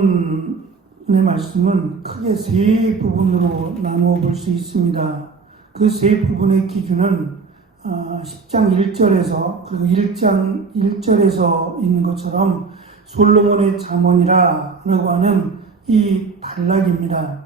본문의 말씀은 크게 세 부분으로 나누어 볼 수 있습니다. 그 세 부분의 기준은 10장 1절에서 그리고 1장 1절에서 있는 것처럼 솔로몬의 잠언이라고 하는 이 단락입니다.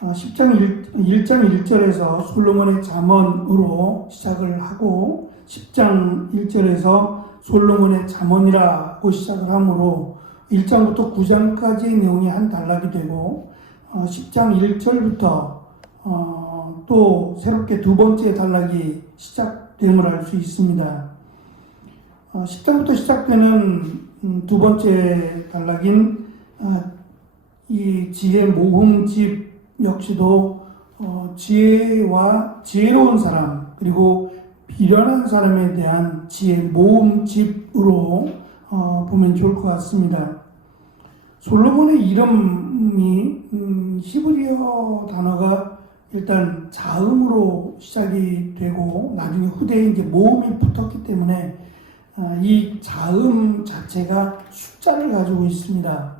1장 1절에서 솔로몬의 잠언으로 시작을 하고 10장 1절에서 솔로몬의 잠언이라고 시작을 하므로 1장부터 9장까지의 내용이 한 단락이 되고 10장 1절부터 또 새롭게 두 번째 단락이 시작됨을 알 수 있습니다. 10장부터 시작되는 두 번째 단락인 이 지혜 모음집 역시도 지혜로운 사람 그리고 미련한 사람에 대한 지혜 모음집으로 보면 좋을 것 같습니다. 솔로몬의 이름이 히브리어 단어가 일단 자음으로 시작이 되고 나중에 후대에 이제 모음이 붙었기 때문에 이 자음 자체가 숫자를 가지고 있습니다.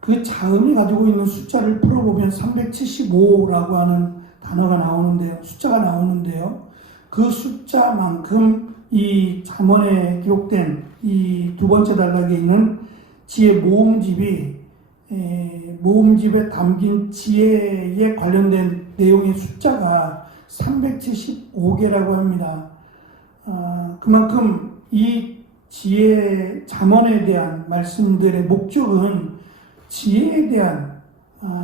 그 자음이 가지고 있는 숫자를 풀어보면 375라고 하는 단어가 나오는데요. 숫자가 나오는데요. 그 숫자만큼 이 잠언에 기록된 이 두 번째 단락에 있는 지혜 모음집에 담긴 지혜에 관련된 내용의 숫자가 375개라고 합니다. 그만큼 이 지혜 잠언에 대한 말씀들의 목적은 지혜에 대한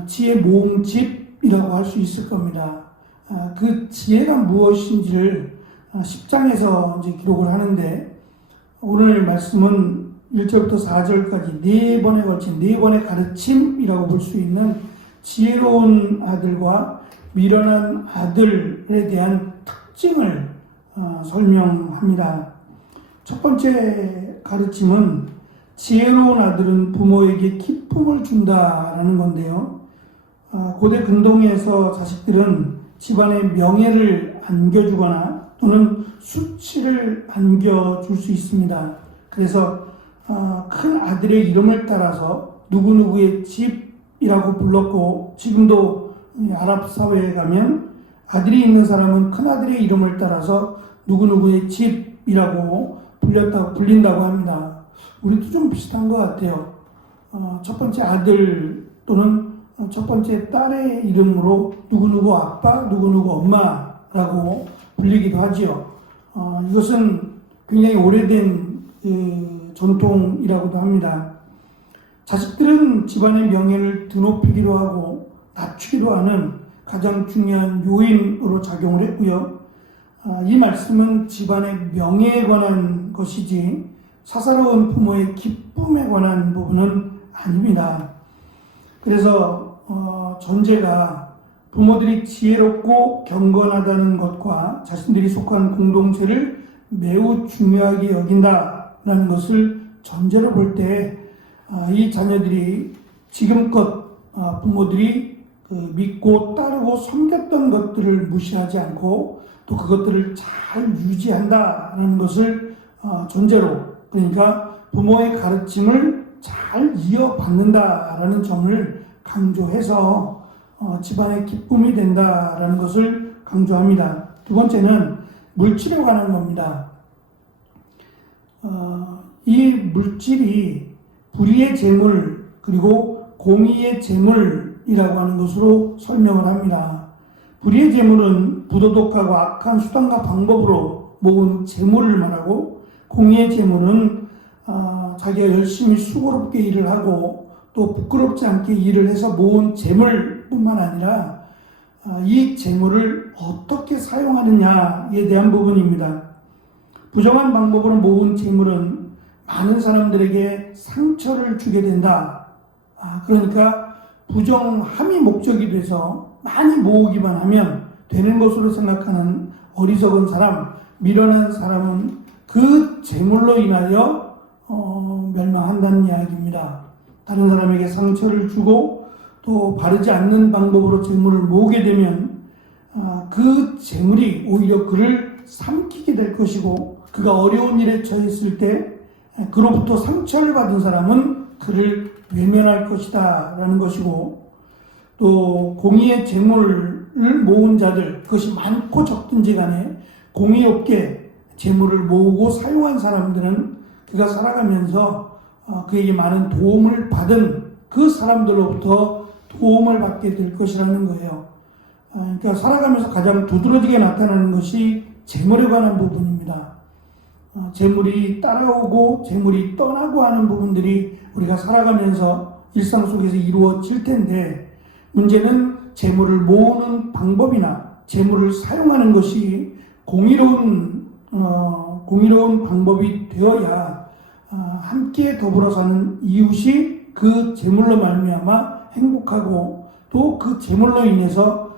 지혜 모음집이라고 할 수 있을 겁니다. 그 지혜가 무엇인지를 10장에서 이제 기록을 하는데 오늘 말씀은 1절부터 4절까지 네 번에 걸친 네 번의 가르침이라고 볼 수 있는 지혜로운 아들과 미련한 아들에 대한 특징을 설명합니다. 첫 번째 가르침은 지혜로운 아들은 부모에게 기쁨을 준다라는 건데요. 고대 근동에서 자식들은 집안의 명예를 안겨주거나 또는 수치를 안겨줄 수 있습니다. 그래서 큰 아들의 이름을 따라서 누구누구의 집이라고 불렀고 지금도 아랍 사회에 가면 아들이 있는 사람은 큰 아들의 이름을 따라서 누구누구의 집이라고 불린다고 합니다. 우리도 좀 비슷한 것 같아요. 첫 번째 아들 또는 첫 번째 딸의 이름으로 누구누구 아빠, 누구누구 엄마라고 불리기도 하지요. 이것은 굉장히 오래된 전통이라고도 합니다. 자식들은 집안의 명예를 드높이기도 하고 낮추기도 하는 가장 중요한 요인으로 작용을 했고요. 이 말씀은 집안의 명예에 관한 것이지 사사로운 부모의 기쁨에 관한 부분은 아닙니다. 그래서 전제가 부모들이 지혜롭고 경건하다는 것과 자신들이 속한 공동체를 매우 중요하게 여긴다라는 것을 전제로 볼 때 이 자녀들이 지금껏 부모들이 믿고 따르고 섬겼던 것들을 무시하지 않고 또 그것들을 잘 유지한다는 것을 전제로 그러니까 부모의 가르침을 잘 이어받는다라는 점을 강조해서 집안의 기쁨이 된다라는 것을 강조합니다. 두 번째는 물질에 관한 겁니다. 이 물질이 불의의 재물 그리고 공의의 재물이라고 하는 것으로 설명을 합니다. 불의의 재물은 부도덕하고 악한 수단과 방법으로 모은 재물을 말하고 공의의 재물은 자기가 열심히 수고롭게 일을 하고 또 부끄럽지 않게 일을 해서 모은 재물뿐만 아니라 이 재물을 어떻게 사용하느냐에 대한 부분입니다. 부정한 방법으로 모은 재물은 많은 사람들에게 상처를 주게 된다. 그러니까 부정함이 목적이 돼서 많이 모으기만 하면 되는 것으로 생각하는 어리석은 사람, 미련한 사람은 그 재물로 인하여 멸망한다는 이야기입니다. 다른 사람에게 상처를 주고 또 바르지 않는 방법으로 재물을 모으게 되면 그 재물이 오히려 그를 삼키게 될 것이고 그가 어려운 일에 처했을 때 그로부터 상처를 받은 사람은 그를 외면할 것이다 라는 것이고, 또 공의의 재물을 모은 자들, 그것이 많고 적든지 간에 공의롭게 재물을 모으고 사용한 사람들은 그가 살아가면서 그에게 많은 도움을 받은 그 사람들로부터 도움을 받게 될 것이라는 거예요. 그러니까 살아가면서 가장 두드러지게 나타나는 것이 재물에 관한 부분입니다. 재물이 따라오고 재물이 떠나고 하는 부분들이 우리가 살아가면서 일상 속에서 이루어질 텐데, 문제는 재물을 모으는 방법이나 재물을 사용하는 것이 공의로운 방법이 되어야 함께 더불어 사는 이웃이 그 재물로 말미암아 행복하고, 또 그 재물로 인해서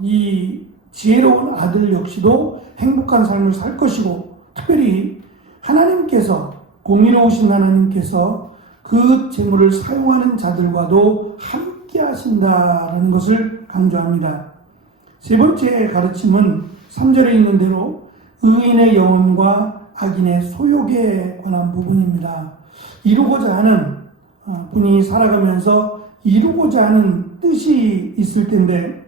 이 지혜로운 아들 역시도 행복한 삶을 살 것이고, 특별히 하나님께서, 공의로우신 하나님께서 그 재물을 사용하는 자들과도 함께 하신다는 것을 강조합니다. 세 번째 가르침은 3절에 있는 대로 의인의 영혼과 악인의 소욕에 관한 부분입니다. 이루고자 하는, 분이 살아가면서 이루고자 하는 뜻이 있을 텐데,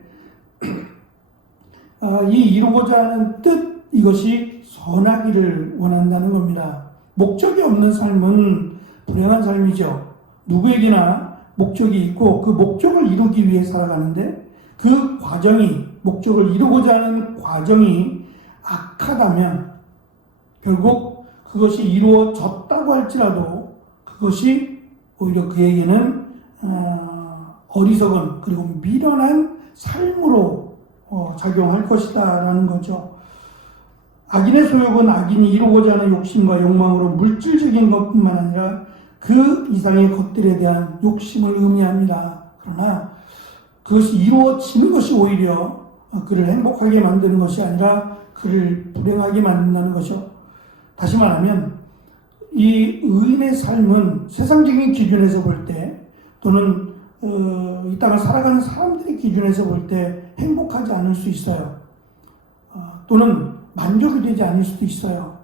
이 이루고자 하는 뜻, 이것이 선하기를 원한다는 겁니다. 목적이 없는 삶은 불행한 삶이죠. 누구에게나 목적이 있고 그 목적을 이루기 위해 살아가는데, 그 과정이, 목적을 이루고자 하는 과정이 악하다면 결국 그것이 이루어졌다고 할지라도 그것이 오히려 그에게는 어리석은, 그리고 미련한 삶으로 작용할 것이다 라는 거죠. 악인의 소욕은 악인이 이루고자 하는 욕심과 욕망으로 물질적인 것뿐만 아니라 그 이상의 것들에 대한 욕심을 의미합니다. 그러나 그것이 이루어지는 것이 오히려 그를 행복하게 만드는 것이 아니라 그를 불행하게 만든다는 것이죠. 다시 말하면 이 의인의 삶은 세상적인 기준에서 볼 때, 또는 이 땅을 살아가는 사람들의 기준에서 볼 때 행복하지 않을 수 있어요. 또는 만족이 되지 않을 수도 있어요.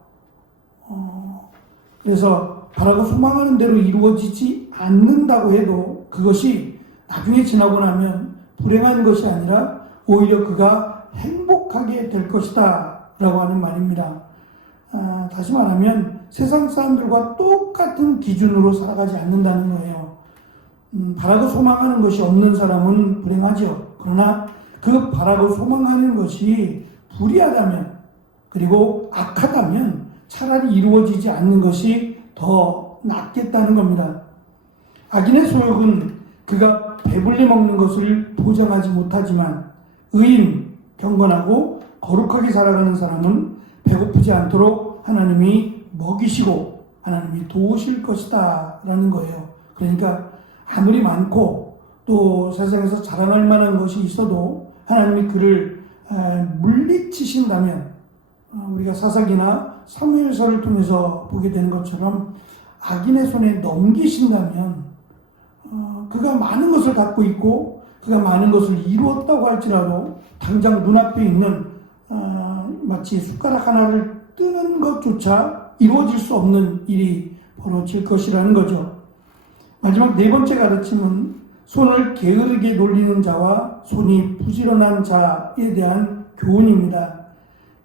그래서 바라고 소망하는 대로 이루어지지 않는다고 해도 그것이 나중에 지나고 나면 불행한 것이 아니라 오히려 그가 행복하게 될 것이다 라고 하는 말입니다. 다시 말하면 세상 사람들과 똑같은 기준으로 살아가지 않는다는 거예요. 바라고 소망하는 것이 없는 사람은 불행하죠. 그러나 그 바라고 소망하는 것이 불의하다면, 그리고 악하다면 차라리 이루어지지 않는 것이 더 낫겠다는 겁니다. 악인의 소욕은 그가 배불리 먹는 것을 보장하지 못하지만, 의인, 경건하고 거룩하게 살아가는 사람은 배고프지 않도록 하나님이 먹이시고 하나님이 도우실 것이다 라는 거예요. 그러니까 아무리 많고 또 세상에서 자랑할 만한 것이 있어도 하나님이 그를 물리치신다면, 우리가 사사기나 사무엘서를 통해서 보게 되는 것처럼 악인의 손에 넘기신다면, 그가 많은 것을 갖고 있고 그가 많은 것을 이루었다고 할지라도 당장 눈앞에 있는 마치 숟가락 하나를 뜨는 것조차 이루어질 수 없는 일이 벌어질 것이라는 거죠. 마지막 네 번째 가르침은 손을 게으르게 놀리는 자와 손이 부지런한 자에 대한 교훈입니다.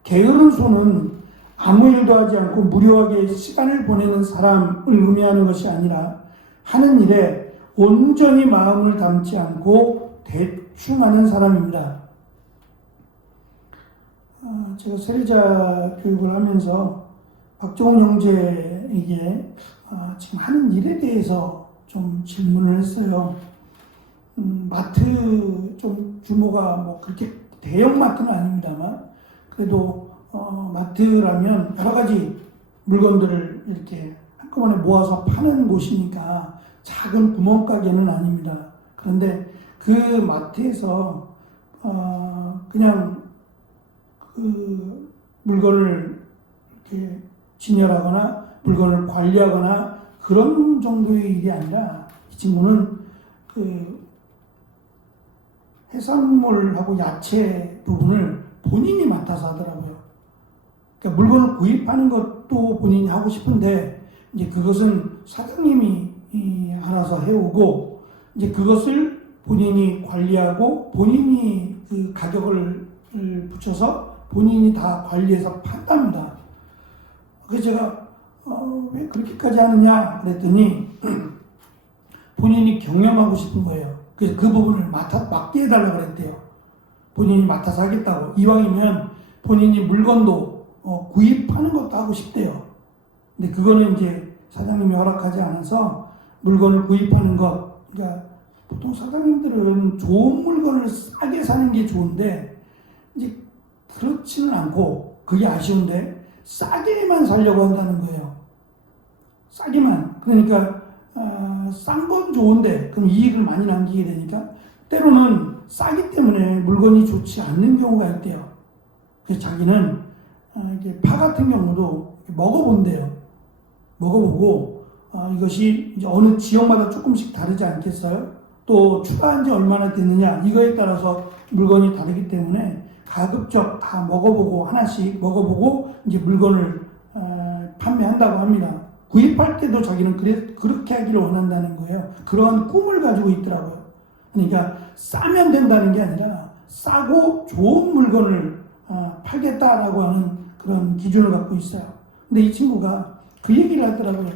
게으른 손은 아무 일도 하지 않고 무료하게 시간을 보내는 사람을 의미하는 것이 아니라 하는 일에 온전히 마음을 담지 않고 대충 하는 사람입니다. 제가 세례자 교육을 하면서 박정훈 형제에게 지금 하는 일에 대해서 좀 질문을 했어요. 마트 좀 규모가 뭐 그렇게 대형 마트는 아닙니다만, 그래도 마트라면 여러 가지 물건들을 이렇게 한꺼번에 모아서 파는 곳이니까 작은 구멍가게는 아닙니다. 그런데 그 마트에서 그냥 그 물건을 이렇게 진열하거나 물건을 관리하거나 그런 정도의 일이 아니라, 이 친구는 그 해산물하고 야채 부분을 본인이 맡아서 하더라고요. 그러니까 물건을 구입하는 것도 본인이 하고 싶은데 이제 그것은 사장님이 알아서 해오고 이제 그것을 본인이 관리하고 본인이 그 가격을 붙여서 본인이 다 관리해서 판답니다. 그래서 제가 왜 그렇게까지 하느냐 그랬더니 본인이 경영하고 싶은 거예요. 그래서 그 부분을 맡게 해달라고 그랬대요. 본인이 맡아서 하겠다고. 이왕이면 본인이 물건도 구입하는 것도 하고 싶대요. 근데 그거는 이제 사장님이 허락하지 않아서 물건을 구입하는 것. 그러니까 보통 사장님들은 좋은 물건을 싸게 사는 게 좋은데 이제 그렇지는 않고 그게 아쉬운데 싸게만 사려고 한다는 거예요. 싸게만. 그러니까 싼 건 좋은데 그럼 이익을 많이 남기게 되니까 때로는 싸기 때문에 물건이 좋지 않는 경우가 있대요. 그래서 자기는 이게 파 같은 경우도 먹어본대요. 먹어보고 이것이 이제 어느 지역마다 조금씩 다르지 않겠어요? 또 추가한 지 얼마나 됐느냐 이거에 따라서 물건이 다르기 때문에 가급적 다 먹어보고 하나씩 먹어보고 이제 물건을 판매한다고 합니다. 구입할 때도 자기는 그렇게 하기를 원한다는 거예요. 그러한 꿈을 가지고 있더라고요. 그러니까 싸면 된다는 게 아니라 싸고 좋은 물건을 팔겠다라고 하는 그런 기준을 갖고 있어요. 근데 이 친구가 그 얘기를 하더라고요.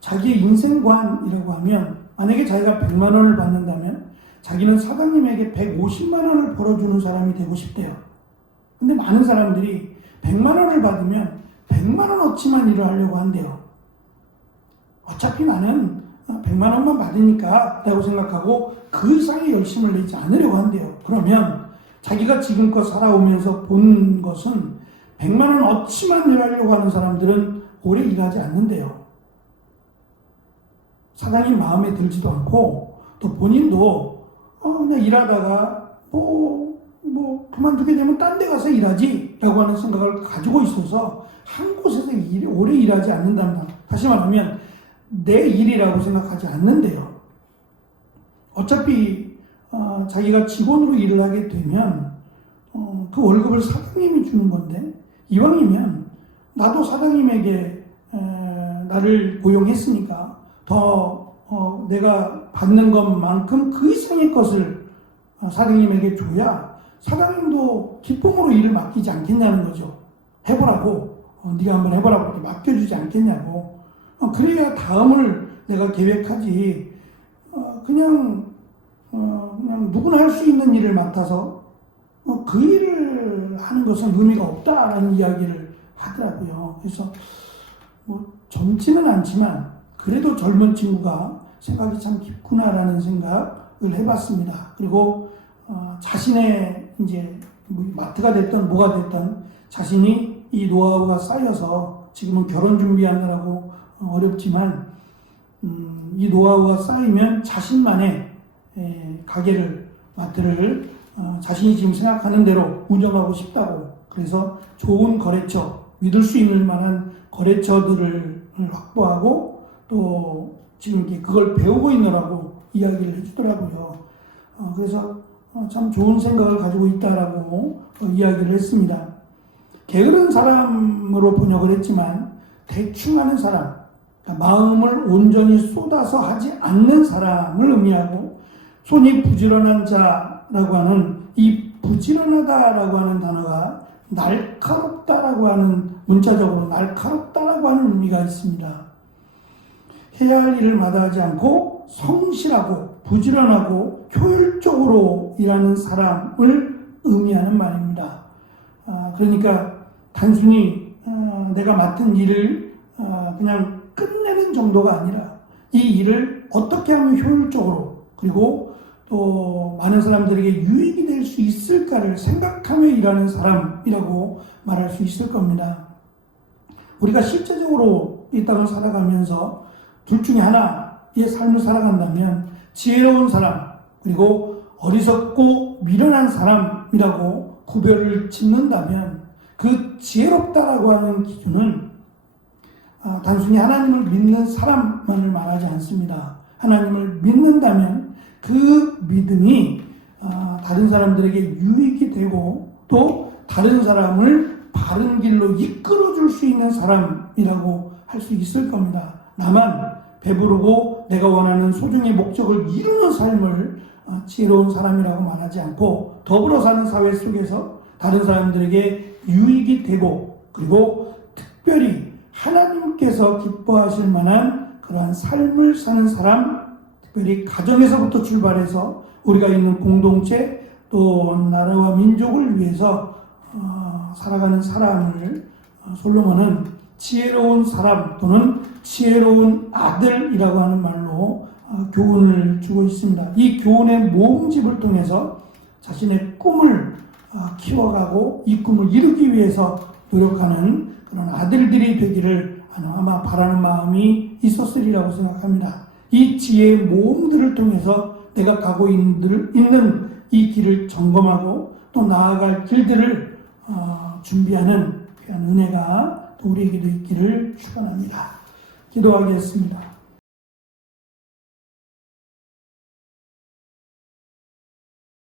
자기의 인생관이라고 하면 만약에 자기가 100만 원을 받는다면 자기는 사장님에게 150만 원을 벌어주는 사람이 되고 싶대요. 근데 많은 사람들이 100만 원을 받으면 100만 원어치만 일을 하려고 한대요. 어차피 나는 100만 원만 받으니까 라고 생각하고 그 이상의 열심을 내지 않으려고 한대요. 그러면 자기가 지금껏 살아오면서 본 것은 100만 원어치만 일하려고 하는 사람들은 오래 일하지 않는데요. 사장님 마음에 들지도 않고 또 본인도 그냥 일하다가 그만두게 되면 딴 데 가서 일하지 라고 하는 생각을 가지고 있어서 한 곳에서 오래 일하지 않는답니다. 다시 말하면 내 일이라고 생각하지 않는데요. 어차피 자기가 직원으로 일을 하게 되면 그 월급을 사장님이 주는 건데 이왕이면 나도 사장님에게 나를 고용했으니까 더 내가 받는 것만큼 그 이상의 것을 사장님에게 줘야 사장님도 기쁨으로 일을 맡기지 않겠냐는 거죠. 해보라고 네가 한번 해보라고 이렇게 맡겨주지 않겠냐고. 그래야 다음을 내가 계획하지. 그냥 누구나 할 수 있는 일을 맡아서 그 일을 하는 것은 의미가 없다라는 이야기를 하더라고요. 그래서 젊지는 않지만 그래도 젊은 친구가 생각이 참 깊구나라는 생각을 해봤습니다. 그리고 자신의 이제 마트가 됐든 뭐가 됐든 자신이 이 노하우가 쌓여서 지금은 결혼 준비하느라고 어렵지만 이 노하우가 쌓이면 자신만의 가게를 마트를 자신이 지금 생각하는 대로 운영하고 싶다고. 그래서 좋은 거래처, 믿을 수 있는 만한 거래처들을 확보하고 또 지금 그걸 배우고 있느라고 이야기를 해주더라고요. 그래서 참 좋은 생각을 가지고 있다라고 이야기를 했습니다. 게으른 사람으로 번역을 했지만 대충 하는 사람, 마음을 온전히 쏟아서 하지 않는 사람을 의미하고 손이 부지런한 자라고 하는 이 부지런하다라고 하는 단어가 날카롭다라고 하는 문자적으로 날카롭다라고 하는 의미가 있습니다. 해야 할 일을 마다하지 않고 성실하고 부지런하고 효율적으로 일하는 사람을 의미하는 말입니다. 그러니까 단순히 내가 맡은 일을 그냥 끝내는 정도가 아니라 이 일을 어떻게 하면 효율적으로 그리고 또 많은 사람들에게 유익이 될 수 있을까를 생각하며 일하는 사람이라고 말할 수 있을 겁니다. 우리가 실제적으로 이 땅을 살아가면서 둘 중에 하나의 삶을 살아간다면 지혜로운 사람 그리고 어리석고 미련한 사람이라고 구별을 짓는다면 그 지혜롭다라고 하는 기준은 단순히 하나님을 믿는 사람만을 말하지 않습니다. 하나님을 믿는다면 그 믿음이 다른 사람들에게 유익이 되고 또 다른 사람을 바른 길로 이끌어 줄 수 있는 사람이라고 할 수 있을 겁니다. 나만 배부르고 내가 원하는 소중의 목적을 이루는 삶을 지혜로운 사람이라고 말하지 않고 더불어 사는 사회 속에서 다른 사람들에게 유익이 되고 그리고 특별히 하나님께서 기뻐하실 만한 그러한 삶을 사는 사람, 특별히 가정에서부터 출발해서 우리가 있는 공동체 또 나라와 민족을 위해서 살아가는 사람을 솔로몬은 지혜로운 사람 또는 지혜로운 아들이라고 하는 말로 교훈을 주고 있습니다. 이 교훈의 모음집을 통해서 자신의 꿈을 키워가고 이 꿈을 이루기 위해서 노력하는 그런 아들들이 되기를 아마 바라는 마음이 있었으리라고 생각합니다. 이 지혜의 모음들을 통해서 내가 가고 있는 이 길을 점검하고 또 나아갈 길들을 준비하는 귀한 은혜가 또 우리에게도 있기를 축원합니다. 기도하겠습니다.